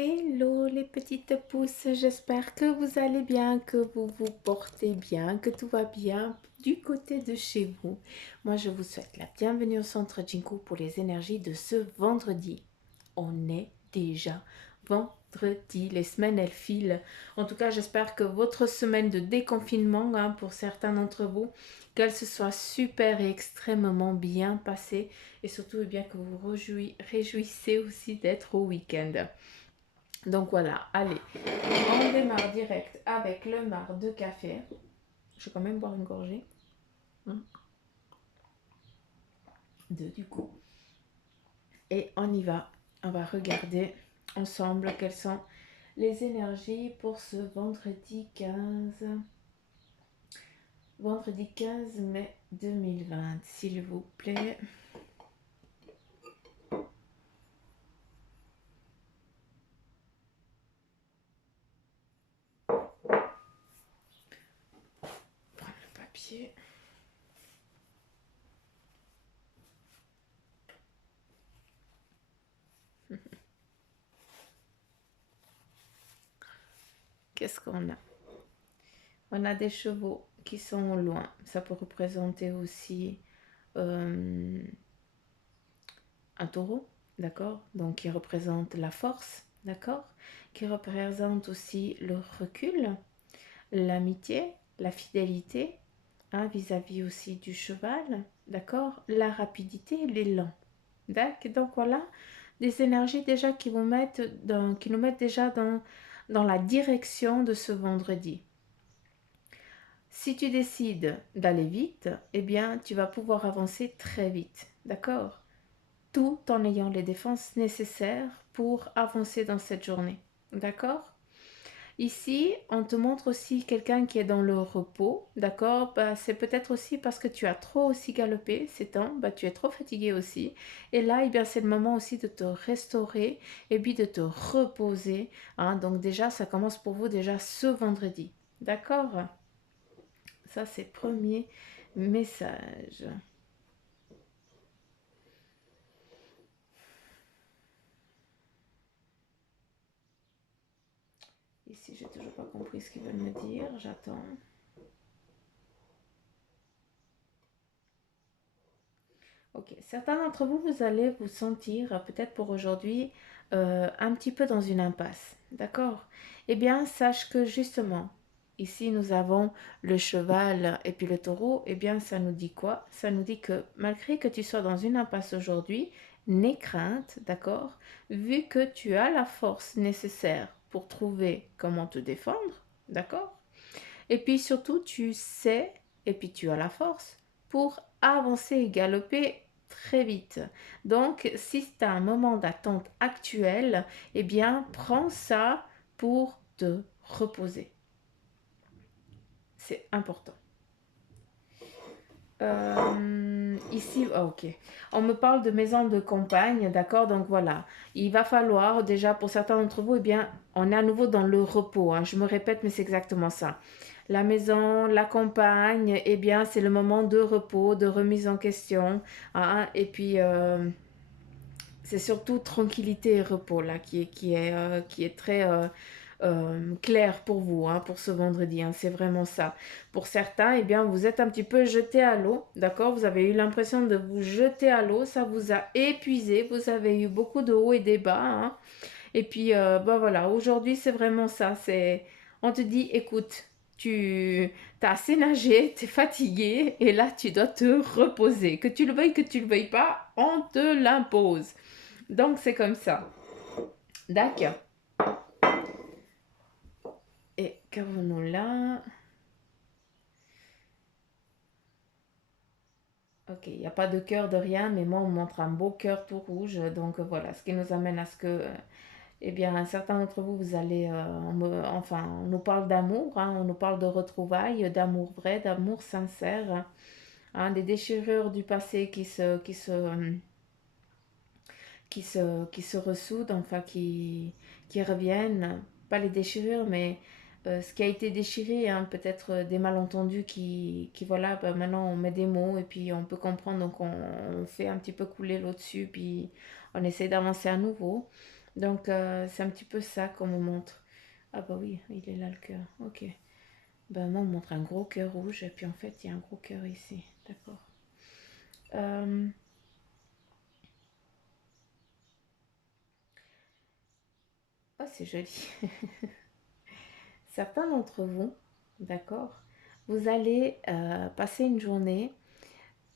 Hello les petites pousses, j'espère que vous allez bien, que vous vous portez bien, que tout va bien du côté de chez vous. Moi, je vous souhaite la bienvenue au centre Jinko pour les énergies de ce vendredi. On est déjà vendredi, les semaines elles filent. En tout cas, j'espère que votre semaine de déconfinement, pour certains d'entre vous, qu'elle se soit super et extrêmement bien passée et surtout bien que vous vous réjouissez aussi d'être au week-end. Donc voilà, allez, on démarre direct avec le marc de café. Je vais quand même boire une gorgée. Deux du coup. Et on y va. On va regarder ensemble quelles sont les énergies pour ce vendredi 15 mai 2020, s'il vous plaît. Prendre le papier. Qu'est-ce qu'on a? On a des chevaux qui sont loin. Ça peut représenter aussi un taureau, d'accord? Donc qui représente la force, d'accord? Qui représente aussi le recul, l'amitié, la fidélité, vis-à-vis aussi du cheval, d'accord? La rapidité, l'élan. D'accord? Donc voilà, des énergies déjà qui nous mettent déjà dans la direction de ce vendredi. Si tu décides d'aller vite, eh bien, tu vas pouvoir avancer très vite, d'accord? Tout en ayant les défenses nécessaires pour avancer dans cette journée. D'accord? Ici, on te montre aussi quelqu'un qui est dans le repos. D'accord? C'est peut-être aussi parce que tu as trop aussi galopé ces temps. Tu es trop fatigué aussi. Et là, eh bien, c'est le moment aussi de te restaurer et puis de te reposer. Donc déjà, ça commence pour vous déjà ce vendredi. D'accord? Ça, c'est le premier message. Ici, j'ai toujours pas compris ce qu'ils veulent me dire. J'attends. Ok, certains d'entre vous, vous allez vous sentir peut-être pour aujourd'hui un petit peu dans une impasse. D'accord? Eh bien, sache que justement, ici nous avons le cheval et puis le taureau. Eh bien, ça nous dit quoi? Ça nous dit que malgré que tu sois dans une impasse aujourd'hui, n'aie crainte, d'accord? Vu que tu as la force nécessaire pour trouver comment te défendre, d'accord? Et puis surtout, tu sais, et puis tu as la force pour avancer et galoper très vite. Donc, si tu as un moment d'attente actuel, eh bien, prends ça pour te reposer. C'est important. Ici, ok. On me parle de maison de campagne, d'accord? Donc voilà, il va falloir déjà pour certains d'entre vous, eh bien, on est à nouveau dans le repos. Je me répète, mais c'est exactement ça. La maison, la campagne, eh bien, c'est le moment de repos, de remise en question. Et puis, c'est surtout tranquillité et repos là qui est très clair pour vous, pour ce vendredi. C'est vraiment ça. Pour certains, eh bien, vous êtes un petit peu jeté à l'eau, d'accord? Vous avez eu l'impression de vous jeter à l'eau, ça vous a épuisé, vous avez eu beaucoup de hauts et des bas. Et puis, voilà, aujourd'hui, c'est vraiment ça. On te dit, écoute, tu as assez nagé, tu es fatigué, et là, tu dois te reposer. Que tu le veuilles pas, on te l'impose. Donc, c'est comme ça. D'accord. Et qu'avons-nous là? Ok, il n'y a pas de cœur de rien, mais moi, on me montre un beau cœur tout rouge. Donc, voilà, ce qui nous amène à ce que, eh bien, certains d'entre vous, vous allez, on nous parle d'amour, on nous parle de retrouvailles, d'amour vrai, d'amour sincère, des déchirures du passé qui se ressoudent, qui reviennent. Pas les déchirures, mais ce qui a été déchiré, peut-être des malentendus voilà, maintenant on met des mots et puis on peut comprendre, donc on fait un petit peu couler l'eau dessus, puis on essaie d'avancer à nouveau. Donc, c'est un petit peu ça qu'on me montre. Ah bah oui, il est là le cœur. Ok. Ben moi, on me montre un gros cœur rouge et puis en fait, il y a un gros cœur ici. D'accord. Euh, Oh, c'est joli. Certains d'entre vous, d'accord, vous allez passer une journée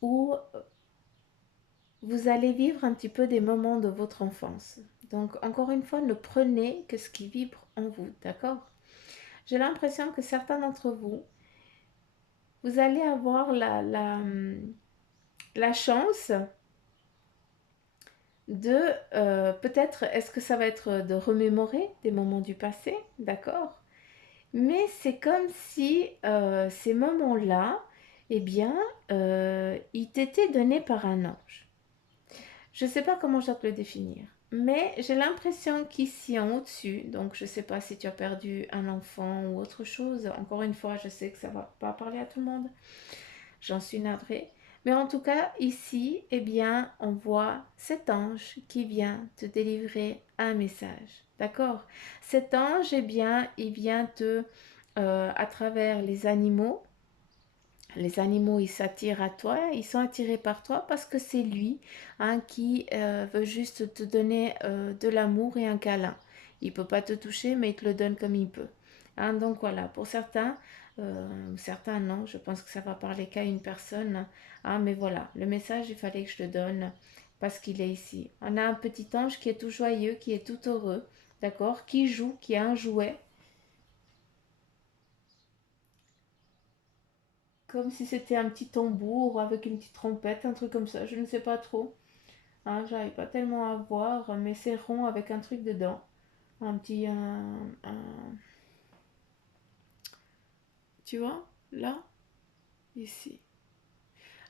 où vous allez vivre un petit peu des moments de votre enfance. Donc, encore une fois, ne prenez que ce qui vibre en vous, d'accord? J'ai l'impression que certains d'entre vous, vous allez avoir la chance de, peut-être, est-ce que ça va être de remémorer des moments du passé, d'accord? Mais c'est comme si ces moments-là, eh bien, ils t'étaient donnés par un ange. Je ne sais pas comment je dois te le définir, mais j'ai l'impression qu'ici en au-dessus, donc je ne sais pas si tu as perdu un enfant ou autre chose, encore une fois, je sais que ça ne va pas parler à tout le monde, j'en suis navrée. Mais en tout cas, ici, eh bien, on voit cet ange qui vient te délivrer un message. D'accord? Cet ange, eh bien, il vient te, à travers les animaux, ils s'attirent à toi, ils sont attirés par toi parce que c'est lui hein, qui veut juste te donner de l'amour et un câlin. Il ne peut pas te toucher, mais il te le donne comme il peut. Hein, donc voilà, pour certains non, je pense que ça va parler qu'à une personne. Hein, mais voilà, le message, il fallait que je le donne parce qu'il est ici. On a un petit ange qui est tout joyeux, qui est tout heureux, d'accord, qui joue, qui a un jouet, comme si c'était un petit tambour avec une petite trompette, un truc comme ça, je ne sais pas trop. Hein, j'arrive pas tellement à voir, mais c'est rond avec un truc dedans. Un petit... Tu vois? Là, ici.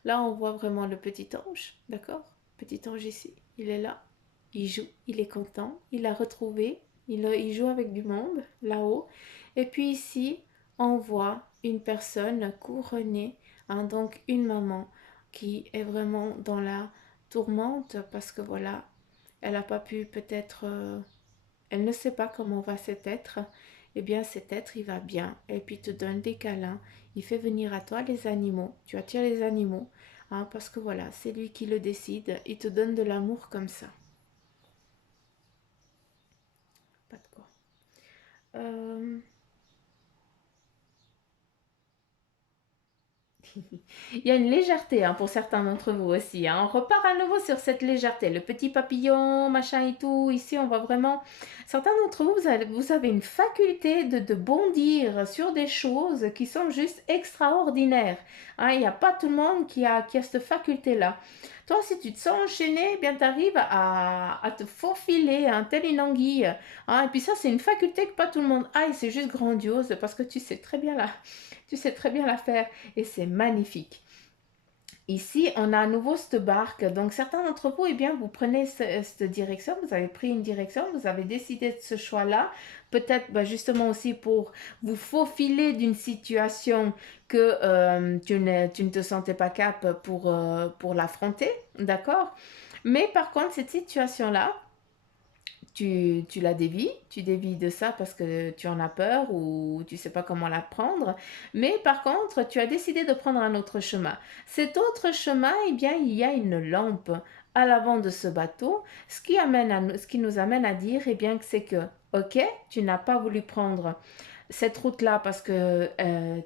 Là, on voit vraiment le petit ange, d'accord? Petit ange ici, il est là. Il joue, il est content, il a retrouvé, il joue avec du monde là-haut. Et puis ici, on voit une personne couronnée, hein, donc une maman qui est vraiment dans la tourmente parce que voilà, elle n'a pas pu peut-être elle ne sait pas comment va cet être. Eh bien, cet être, il va bien. Et puis, il te donne des câlins. Il fait venir à toi les animaux. Tu attires les animaux. Hein, parce que voilà, c'est lui qui le décide. Il te donne de l'amour comme ça. Pas de quoi. Euh, Il y a une légèreté hein, pour certains d'entre vous aussi. Hein. On repart à nouveau sur cette légèreté. Le petit papillon, machin et tout. Ici, on voit vraiment... Certains d'entre vous, vous avez une faculté de bondir sur des choses qui sont juste extraordinaires. Hein, il n'y a pas tout le monde qui a cette faculté-là. Toi, si tu te sens enchaîné, eh bien, tu arrives à te faufiler, hein, telle une anguille. Hein, et puis ça, c'est une faculté que pas tout le monde a et c'est juste grandiose parce que tu sais très bien la faire et c'est magnifique. Ici, on a à nouveau cette barque. Donc, certains d'entre vous, eh bien, vous prenez cette direction, vous avez pris une direction, vous avez décidé de ce choix-là. Peut-être bah, justement aussi pour vous faufiler d'une situation que tu ne te sentais pas cap pour l'affronter. D'accord? Mais par contre, cette situation-là, tu dévies de ça parce que tu en as peur ou tu sais pas comment la prendre. Mais par contre, tu as décidé de prendre un autre chemin. Cet autre chemin, eh bien, il y a une lampe à l'avant de ce bateau, ce qui nous amène à dire, eh bien, que c'est que, ok, tu n'as pas voulu prendre cette route-là parce que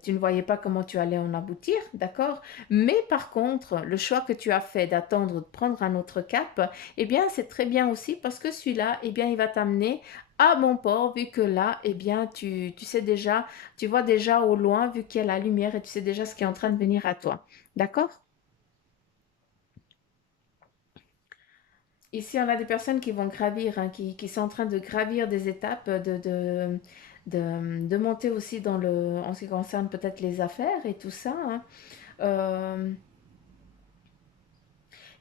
tu ne voyais pas comment tu allais en aboutir, d'accord? Mais par contre, le choix que tu as fait d'attendre de prendre un autre cap, eh bien, c'est très bien aussi parce que celui-là, eh bien, il va t'amener à bon port vu que là, eh bien, tu sais déjà, tu vois déjà au loin vu qu'il y a la lumière et tu sais déjà ce qui est en train de venir à toi. D'accord? Ici, on a des personnes qui vont gravir, hein, qui sont en train de gravir des étapes, de monter aussi dans en ce qui concerne peut-être les affaires et tout ça. Hein. Euh,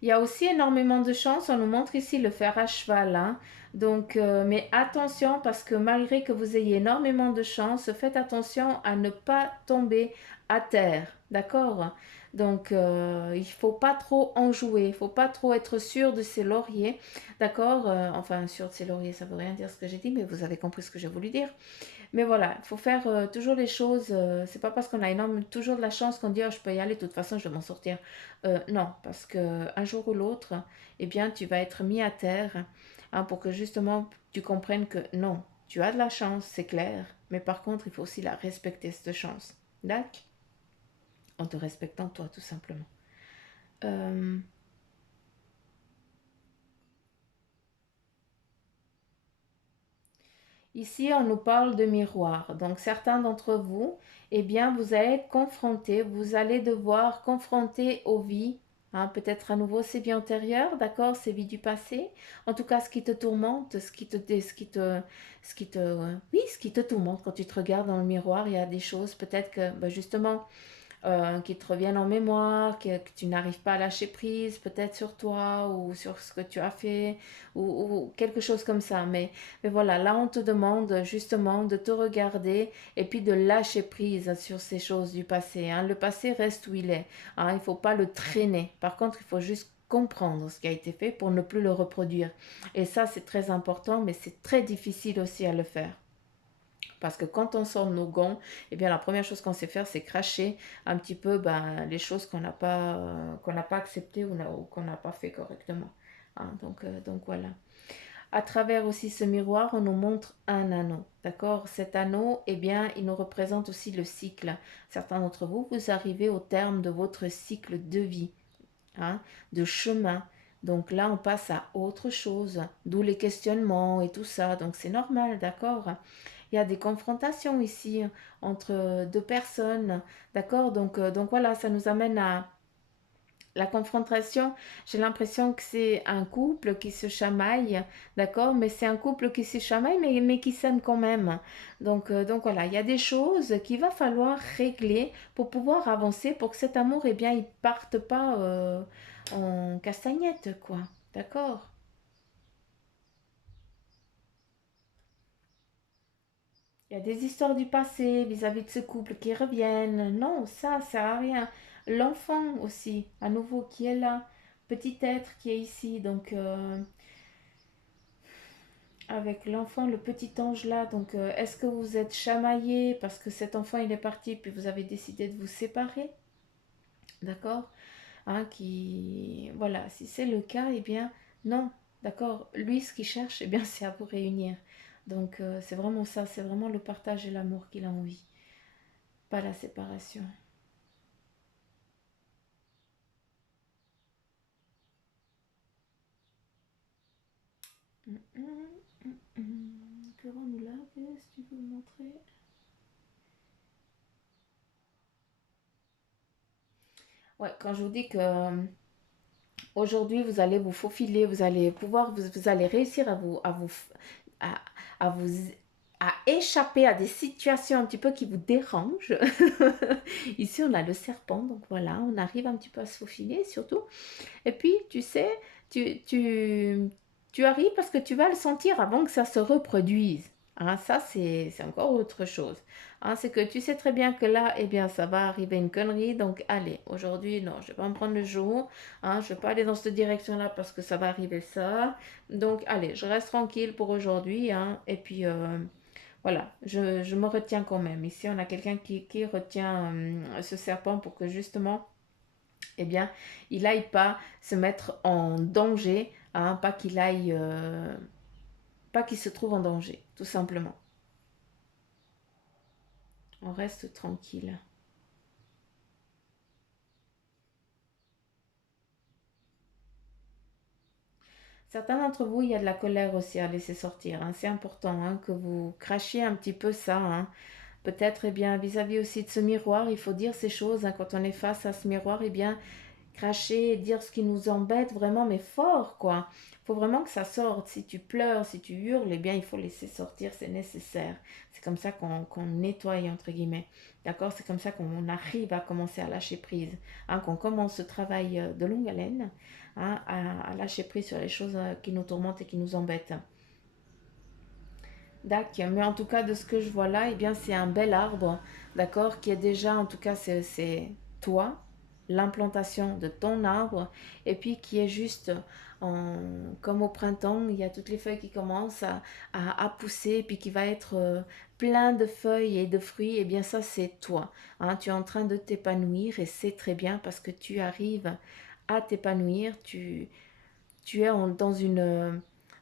Il y a aussi énormément de chance. On nous montre ici le fer à cheval. Hein. Donc, mais attention parce que malgré que vous ayez énormément de chance, faites attention à ne pas tomber à terre, d'accord? Donc, il ne faut pas trop en jouer, il ne faut pas trop être sûr de ses lauriers, d'accord? Enfin, sûr de ses lauriers, ça ne veut rien dire ce que j'ai dit, mais vous avez compris ce que j'ai voulu dire. Mais voilà, il faut faire toujours les choses. C'est pas parce qu'on a toujours de la chance qu'on dit oh, je peux y aller, de toute façon je vais m'en sortir. Non, parce que un jour ou l'autre, eh bien, tu vas être mis à terre hein, pour que justement tu comprennes que non, tu as de la chance, c'est clair, mais par contre, il faut aussi la respecter, cette chance. D'accord? En te respectant toi, tout simplement. Euh, Ici, on nous parle de miroir. Donc, certains d'entre vous, eh bien, vous allez être confrontés, vous allez devoir confronter aux vies, hein, peut-être à nouveau ces vies antérieures, d'accord, ces vies du passé. En tout cas, ce qui te tourmente, oui, ce qui te tourmente quand tu te regardes dans le miroir, il y a des choses peut-être que, ben, justement, qui te reviennent en mémoire, que tu n'arrives pas à lâcher prise, peut-être sur toi ou sur ce que tu as fait, ou quelque chose comme ça. Mais voilà, là on te demande justement de te regarder et puis de lâcher prise sur ces choses du passé. Hein. Le passé reste où il est. Hein. Il ne faut pas le traîner. Par contre, il faut juste comprendre ce qui a été fait pour ne plus le reproduire. Et ça, c'est très important, mais c'est très difficile aussi à le faire. Parce que quand on sort nos gants, eh bien la première chose qu'on sait faire, c'est cracher un petit peu ben, les choses qu'on n'a pas acceptées ou qu'on n'a pas fait correctement. Hein, donc voilà. À travers aussi ce miroir, on nous montre un anneau. D'accord? Cet anneau, eh bien, il nous représente aussi le cycle. Certains d'entre vous, vous arrivez au terme de votre cycle de vie, hein, de chemin. Donc là, on passe à autre chose, d'où les questionnements et tout ça. Donc c'est normal, d'accord? Il y a des confrontations ici entre deux personnes, d'accord? Donc voilà, ça nous amène à la confrontation. J'ai l'impression que c'est un couple qui se chamaille, d'accord? Mais c'est un couple qui se chamaille, mais qui s'aime quand même. Donc voilà, il y a des choses qu'il va falloir régler pour pouvoir avancer, pour que cet amour, eh bien, il parte pas en castagnette, quoi. D'accord? Il y a des histoires du passé vis-à-vis de ce couple qui reviennent. Non, ça sert à rien. L'enfant aussi, à nouveau, qui est là. Petit être qui est ici. Donc, avec l'enfant, le petit ange là. Donc, est-ce que vous êtes chamaillé parce que cet enfant, il est parti, puis vous avez décidé de vous séparer? D'accord? Hein, Voilà, si c'est le cas, eh bien, non. D'accord? Lui, ce qu'il cherche, eh bien, c'est à vous réunir. Donc, c'est vraiment ça. C'est vraiment le partage et l'amour qu'il a envie. Pas la séparation. Que nous là, qu'est-ce que tu veux montrer? Ouais, quand je vous dis que aujourd'hui vous allez vous faufiler, vous allez pouvoir, vous allez réussir à, à vous, à échapper à des situations un petit peu qui vous dérangent. Ici, on a le serpent, donc voilà, on arrive un petit peu à se faufiler surtout. Et puis, tu sais, tu, tu, tu arrives parce que tu vas le sentir avant que ça se reproduise. Hein, ça, c'est encore autre chose. Hein, c'est que tu sais très bien que là, eh bien, ça va arriver une connerie. Donc, allez, aujourd'hui, non, je vais pas me prendre le jour. Hein, je vais pas aller dans cette direction-là parce que ça va arriver ça. Donc, allez, je reste tranquille pour aujourd'hui. Hein, et puis, voilà, je me retiens quand même. Ici, on a quelqu'un qui retient ce serpent pour que justement eh bien, il n'aille pas se mettre en danger, hein, pas qu'il se trouve en danger, tout simplement. On reste tranquille. Certains d'entre vous, il y a de la colère aussi à laisser sortir. Hein. C'est important hein, que vous crachiez un petit peu ça. Hein. Peut-être, eh bien, vis-à-vis aussi de ce miroir, il faut dire ces choses. Hein. Quand on est face à ce miroir, eh bien, cracher, dire ce qui nous embête vraiment, mais fort, quoi. Il faut vraiment que ça sorte. Si tu pleures, si tu hurles, eh bien, il faut laisser sortir, c'est nécessaire. C'est comme ça qu'on nettoie, entre guillemets. D'accord? C'est comme ça qu'on arrive à commencer à lâcher prise. Hein, qu'on commence ce travail de longue haleine, hein, à lâcher prise sur les choses qui nous tourmentent et qui nous embêtent. D'accord, mais en tout cas, de ce que je vois là, eh bien, c'est un bel arbre, d'accord, qui est déjà, en tout cas, c'est toi, l'implantation de ton arbre, et puis qui est juste, comme au printemps, il y a toutes les feuilles qui commencent à pousser, et puis qui va être plein de feuilles et de fruits, eh bien, ça, c'est toi. Hein, tu es en train de t'épanouir, et c'est très bien parce que tu arrives à t'épanouir, tu es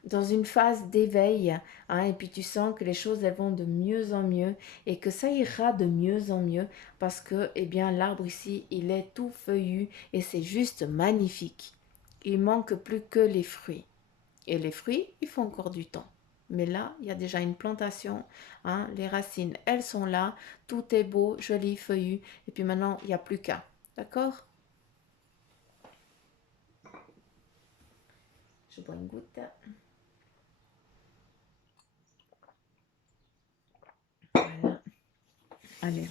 dans une phase d'éveil, hein, et puis tu sens que les choses elles vont de mieux en mieux et que ça ira de mieux en mieux parce que eh bien l'arbre ici il est tout feuillu et c'est juste magnifique. Il manque plus que les fruits et les fruits il faut encore du temps. Mais là, il y a déjà une plantation, hein, les racines, elles sont là, tout est beau, joli, feuillu, et puis maintenant, il n'y a plus qu'à. D'accord? Je bois une goutte. Voilà. Allez,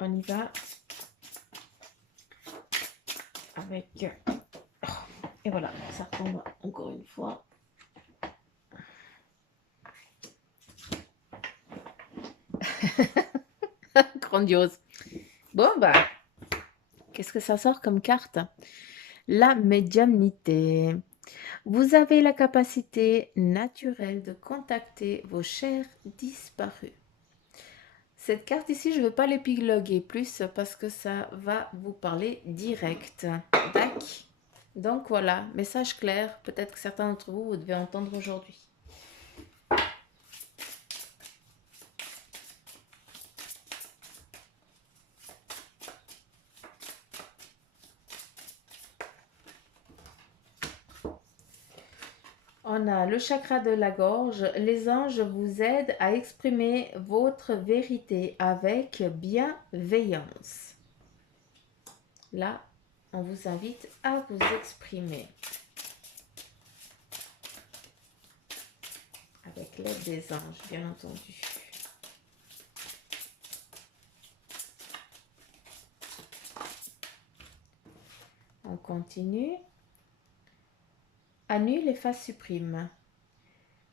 on y va avec... Et voilà, ça retombe encore une fois. Grandiose. Bon, bah, qu'est-ce que ça sort comme carte? La médiumnité. Vous avez la capacité naturelle de contacter vos chers disparus. Cette carte ici, je ne veux pas l'épiloguer plus parce que ça va vous parler direct. Tac. Donc voilà, message clair. Peut-être que certains d'entre vous, vous devez entendre aujourd'hui. On a le chakra de la gorge. Les anges vous aident à exprimer votre vérité avec bienveillance. Là, on vous invite à vous exprimer avec l'aide des anges, bien entendu. On continue. Annule et face supprime.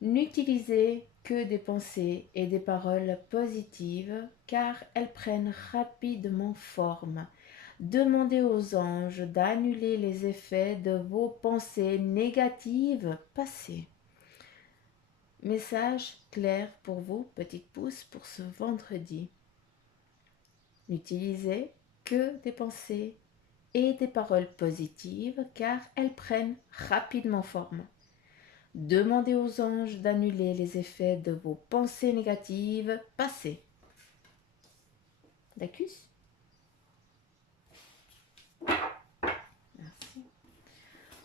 N'utilisez que des pensées et des paroles positives car elles prennent rapidement forme. Demandez aux anges d'annuler les effets de vos pensées négatives passées. Message clair pour vous, petite pouce, pour ce vendredi. N'utilisez que des pensées et des paroles positives car elles prennent rapidement forme. Demandez aux anges d'annuler les effets de vos pensées négatives passées. D'accord? Merci.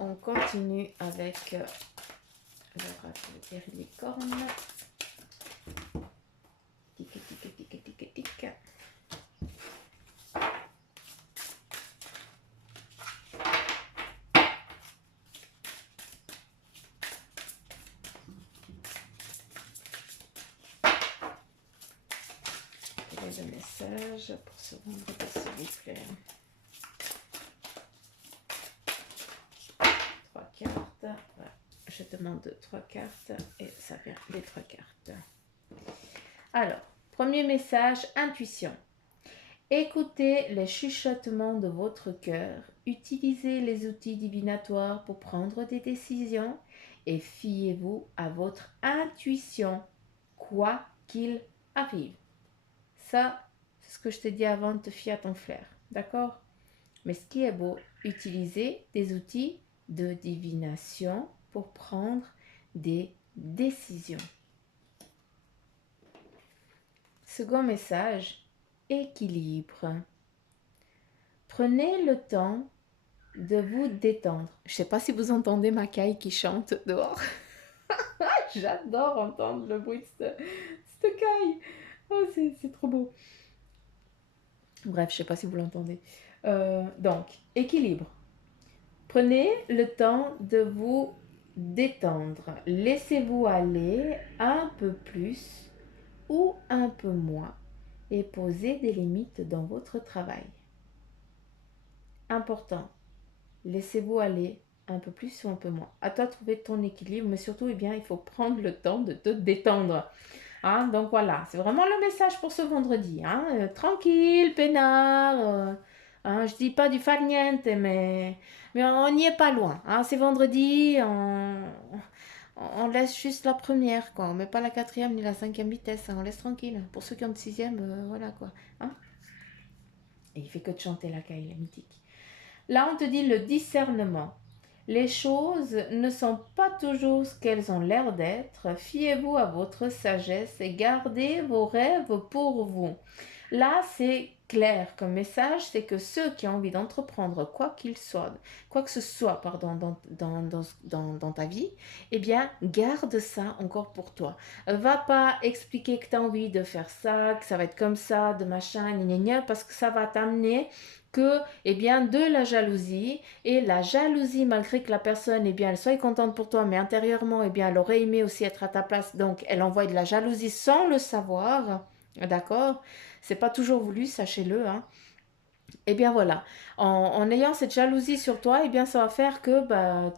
On continue avec l'oracle des licornes. Tic, tic, tic, tic, tic. Quel est le message pour ce vendredi, s'il vous plaît? 3 cartes. Voilà. Je demande 3 cartes et ça vient les 3 cartes. Alors, premier message, intuition. Écoutez les chuchotements de votre cœur, utilisez les outils divinatoires pour prendre des décisions et fiez-vous à votre intuition, quoi qu'il arrive. Ça, c'est ce que je te dis avant de te fier à ton flair, d'accord? Mais ce qui est beau, utilisez des outils de divination pour prendre des décisions. Second message, équilibre. Prenez le temps de vous détendre. Je ne sais pas si vous entendez ma caille qui chante dehors. J'adore entendre le bruit de cette caille. Oh, c'est trop beau. Bref, je ne sais pas si vous l'entendez. Donc, équilibre. Prenez le temps de vous détendre. Laissez-vous aller un peu plus ou un peu moins et posez des limites dans votre travail. Important, laissez-vous aller un peu plus ou un peu moins. À toi de trouver ton équilibre, mais surtout, eh bien, il faut prendre le temps de te détendre. Hein, donc voilà, c'est vraiment le message pour ce vendredi. Hein, tranquille, peinard. Hein, je dis pas du farniente, mais on n'y est pas loin. Hein, c'est vendredi, on laisse juste la première, quoi. On met pas la quatrième ni la cinquième vitesse. Hein, on laisse tranquille. Pour ceux qui ont de sixième, voilà quoi. Hein. Et il fait que de chanter la caille, la mythique. Là, on te dit le discernement. Les choses ne sont pas toujours ce qu'elles ont l'air d'être. Fiez-vous à votre sagesse et gardez vos rêves pour vous. Là, c'est clair comme message, c'est que ceux qui ont envie d'entreprendre quoi que ce soit pardon, dans ta vie, eh bien, garde ça encore pour toi. Va pas expliquer que tu as envie de faire ça, que ça va être comme ça, de machin, gna gna gna, parce que ça va t'amener que, eh bien, de la jalousie. Et la jalousie, malgré que la personne, eh bien, elle soit contente pour toi, mais intérieurement, eh bien, elle aurait aimé aussi être à ta place. Donc, elle envoie de la jalousie sans le savoir. D'accord? C'est pas toujours voulu, sachez-le. Hein. Eh bien, voilà. En ayant cette jalousie sur toi, eh bien, ça va faire que bah,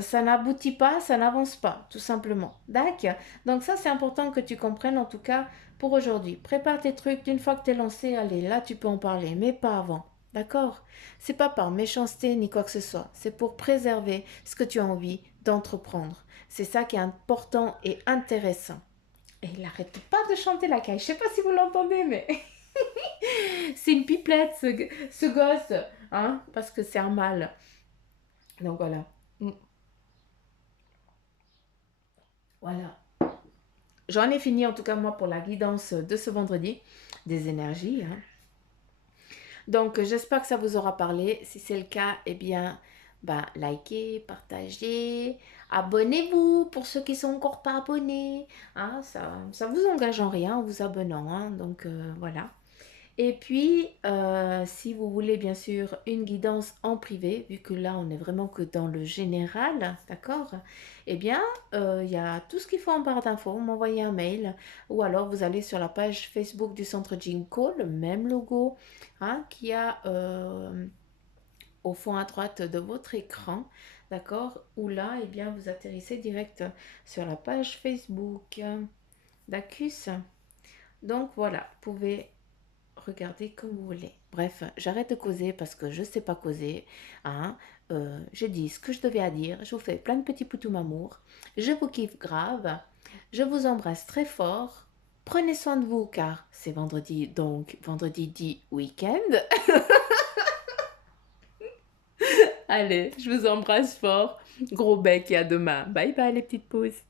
ça n'aboutit pas, ça n'avance pas, tout simplement. D'accord. Donc ça, c'est important que tu comprennes, en tout cas, pour aujourd'hui. Prépare tes trucs, une fois que tu es lancé, allez, là, tu peux en parler, mais pas avant. D'accord? C'est pas par méchanceté ni quoi que ce soit. C'est pour préserver ce que tu as envie d'entreprendre. C'est ça qui est important et intéressant. Et il n'arrête pas de chanter la caille. Je sais pas si vous l'entendez, mais c'est une pipelette, ce gosse. Hein? Parce que c'est un mâle. Donc voilà. Mm. Voilà. J'en ai fini en tout cas moi pour la guidance de ce vendredi des énergies. Hein. Donc j'espère que ça vous aura parlé. Si c'est le cas, eh bien, bah, likez, partagez, abonnez-vous pour ceux qui sont encore pas abonnés. Hein, ça vous engage en rien en vous abonnant. Hein, donc voilà. Et puis, si vous voulez bien sûr une guidance en privé, vu que là on est vraiment que dans le général, d'accord? Eh bien, il y a tout ce qu'il faut en barre d'infos, vous m'envoyez un mail ou alors vous allez sur la page Facebook du Centre Jinko, le même logo hein, qui a au fond à droite de votre écran, d'accord? Ou là, eh bien, vous atterrissez direct sur la page Facebook d'Acus. Donc voilà, vous pouvez regardez comme vous voulez. Bref, j'arrête de causer parce que je ne sais pas causer. Hein. J'ai dit ce que je devais à dire. Je vous fais plein de petits poutous amour. Je vous kiffe grave. Je vous embrasse très fort. Prenez soin de vous car c'est vendredi, donc vendredi dit week-end. Allez, je vous embrasse fort. Gros bec et à demain. Bye bye les petites pousses.